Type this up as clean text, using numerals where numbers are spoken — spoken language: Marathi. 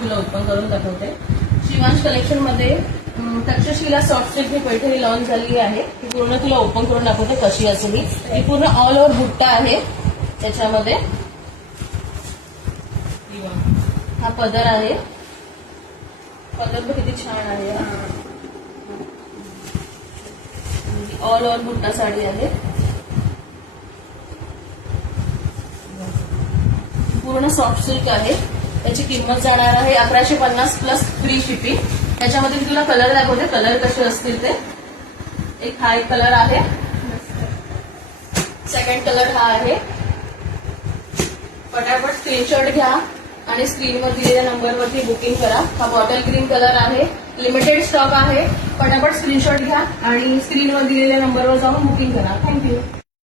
तुला ओपन करून दाखवते. शिवांश कलेक्शन मध्ये तक्षशिला सॉफ्ट सिल्क ही पैठणी लॉन्च झालेली आहे. ती पूर्ण तुला ओपन करून दाखवते कशी असेल. ही पूर्ण ऑल ओव्हर बुट्टा आहे. त्याच्यामध्ये हा पदर आहे. पदर पण किती छान आहे. ऑल ओव्हर बुट्टा साडी आहे. पूर्ण सॉफ्ट सिल्क आहे. त्याची किंमत जाणार आहे 1150 प्लस फ्री शिपिंग. त्याच्यामध्ये मी तुला कलर दाखवते, कलर कसे असतील ते. एक हा एक कलर आहे. सेकंड कलर हा आहे. पटापट स्क्रीनशॉट घ्या आणि स्क्रीनवर दिलेल्या नंबरवरती बुकिंग करा. हा बॉटल ग्रीन कलर आहे. लिमिटेड स्टॉक आहे. पटापट स्क्रीनशॉट घ्या आणि स्क्रीनवर दिलेल्या नंबरवर जाऊन बुकिंग करा. थँक्यू.